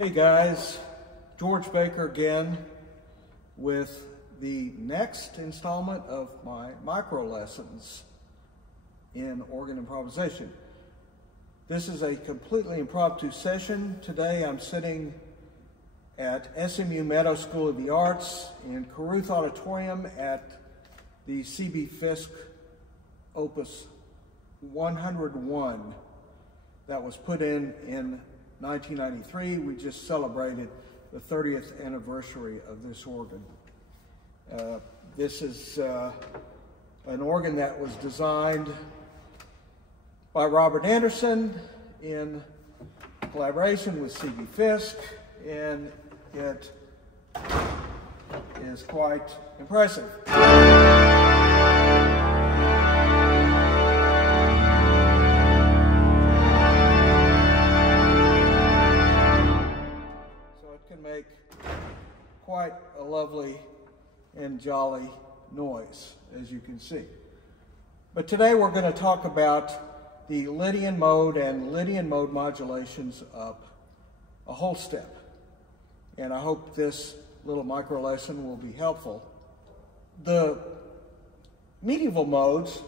Hey guys, George Baker again with the next installment of my micro lessons in organ improvisation. This is a completely impromptu session. Today I'm sitting at SMU Meadow School of the Arts in Caruth Auditorium at the C.B. Fisk Opus 101 that was put in 1993. We just celebrated the 30th anniversary of this organ. This is an organ that was designed by Robert Anderson in collaboration with C.B. Fisk, and it is quite impressive. Make quite a lovely and jolly noise, as you can see. But today we're going to talk about the Lydian Mode and Lydian Mode modulations up a whole step. And I hope this little micro lesson will be helpful. The medieval modes,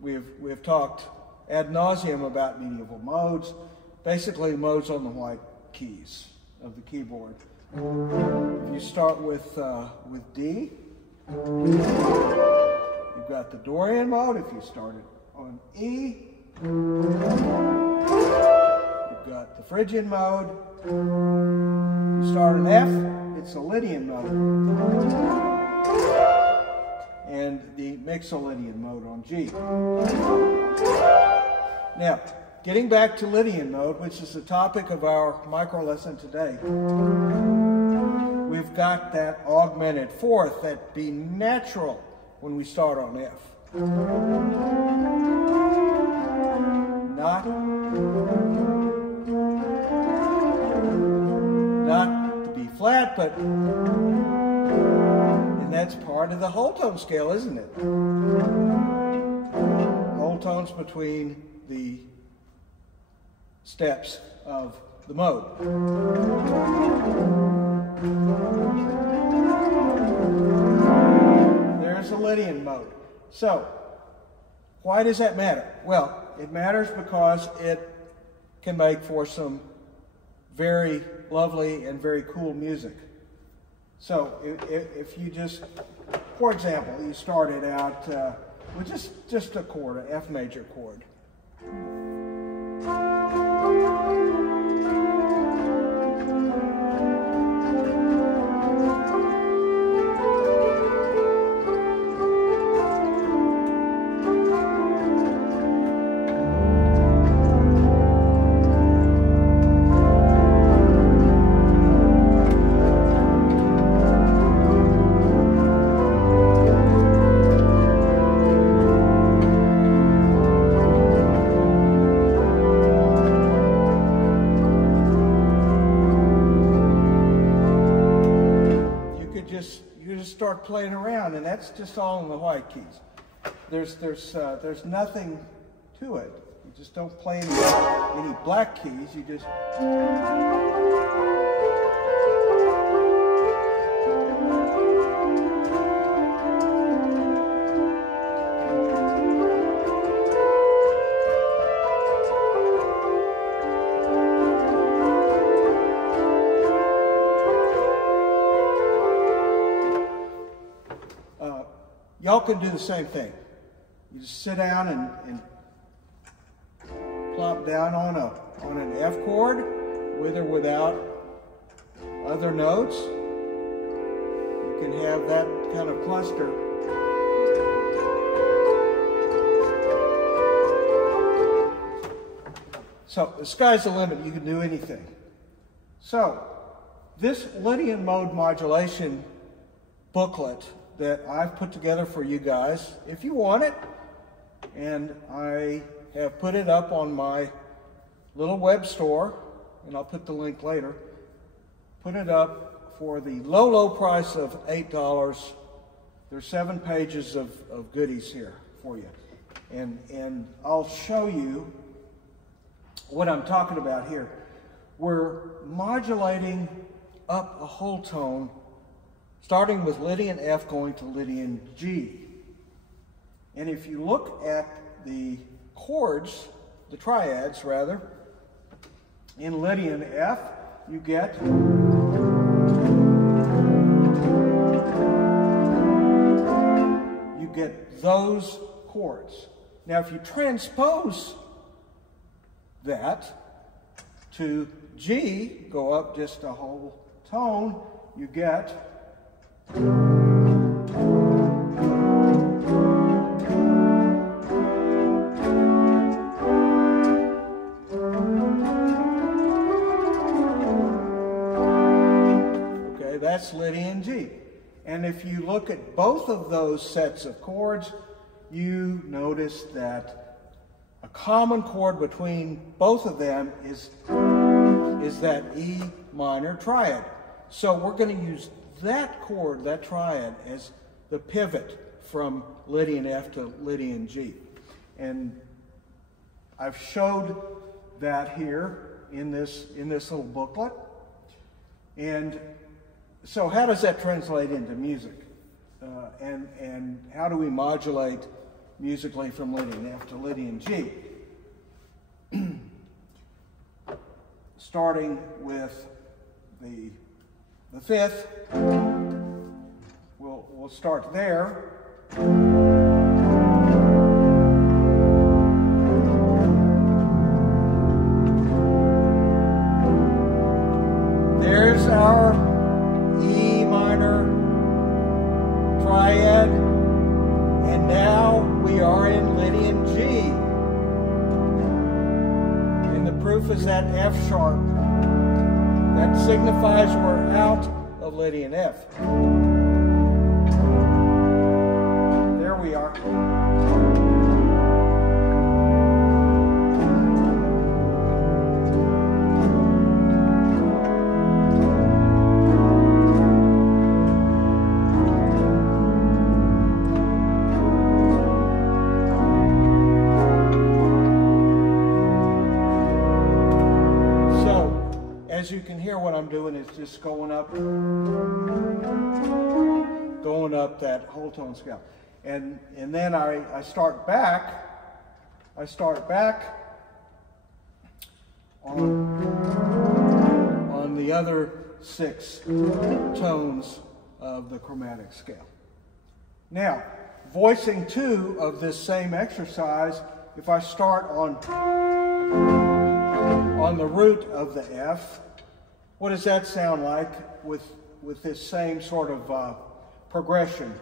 we've talked ad nauseum about medieval modes, basically modes on the white keys of the keyboard. If you start with D, you've got the Dorian mode. If you start it on E, you've got the Phrygian mode. You start on F, it's the Lydian mode. And the Mixolydian mode on G. Now, getting back to Lydian mode, which is the topic of our micro lesson today, we've got that augmented fourth, that B natural when we start on F. Not the B flat, but, and that's part of the whole tone scale, isn't it? Whole tones between the steps of the mode. There's the Lydian mode. So, why does that matter? Well, it matters because it can make for some very lovely and very cool music. So, if you just, for example, you started out with just a chord, an F major chord. You just start playing around, and that's just all in the white keys. There's nothing to it. You just don't play any black keys. You just y'all can do the same thing. You just sit down and plop down on an F chord, with or without other notes. You can have that kind of cluster. So the sky's the limit. You can do anything. So this Lydian Mode modulation booklet that I've put together for you guys, if you want it, and I have put it up on my little web store, and I'll put the link later, put it up for the low price of $8. There's 7 pages of goodies here for you. And I'll show you what I'm talking about here. we're modulating up a whole tone, starting with Lydian F going to Lydian G. And if you look at the chords, the triads rather, in Lydian F, you get those chords. Now if you transpose that to G, go up just a whole tone, you get that's Lydian G. And if you look at both of those sets of chords, you notice that a common chord between both of them is that E minor triad. So we're going to use that chord, that triad, as the pivot from Lydian F to Lydian G. And I've showed that here in this little booklet. And so how does that translate into music? And how do we modulate musically from Lydian F to Lydian G? Starting with the fifth, we'll start there. There's our E minor triad, and now we are in Lydian G. And the proof is that F sharp. That signifies we're out of Lydian F. There we are. As you can hear, what I'm doing is just going up that whole tone scale, and then I start back on the other 6 tones of the chromatic scale. Now, voicing 2 of this same exercise, if I start on the root of the F, what does that sound like with this same sort of progression?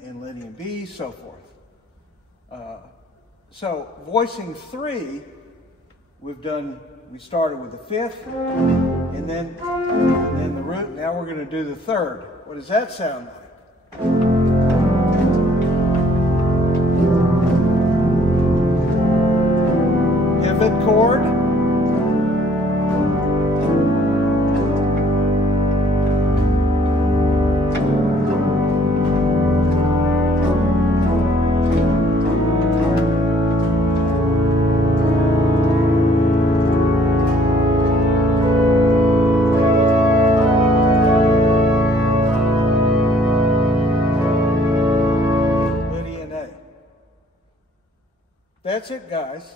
And Lydian B, so forth. So voicing 3, we started with the 5th, and then the root. Now we're going to do the 3rd. What does that sound like? Pivot chord. That's it, guys.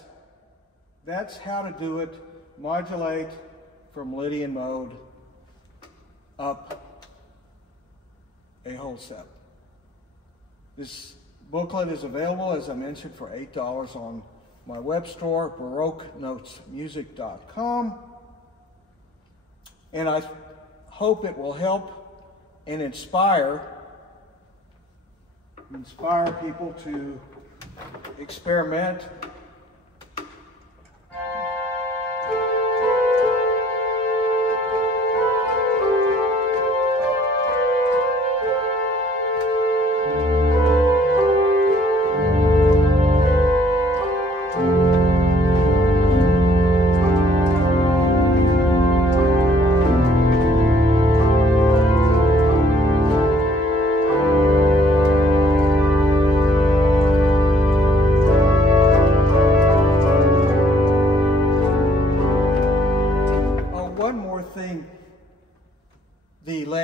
That's how to do it. Modulate from Lydian mode up a whole step. This booklet is available, as I mentioned, for $8 on my web store, baroquenotesmusic.com. And I hope it will help and inspire people to experiment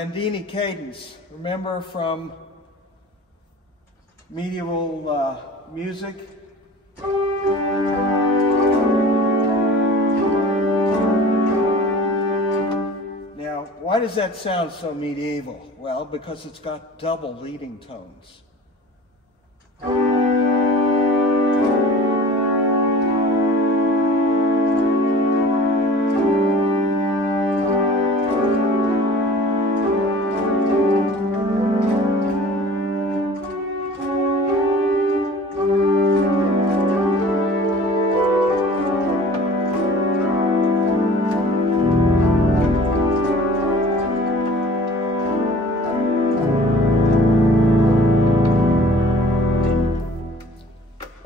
Landini cadence. Remember from medieval music? Now, why does that sound so medieval? Well, because it's got double leading tones.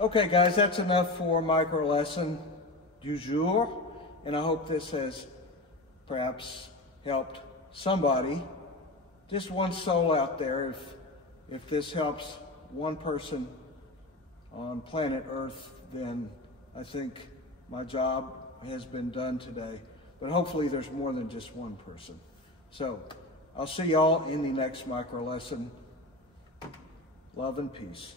Okay guys, that's enough for micro lesson du jour, and I hope this has perhaps helped somebody, just one soul out there. If this helps one person on planet Earth, then I think my job has been done today. But hopefully there's more than just one person. So I'll see y'all in the next micro lesson. Love and peace.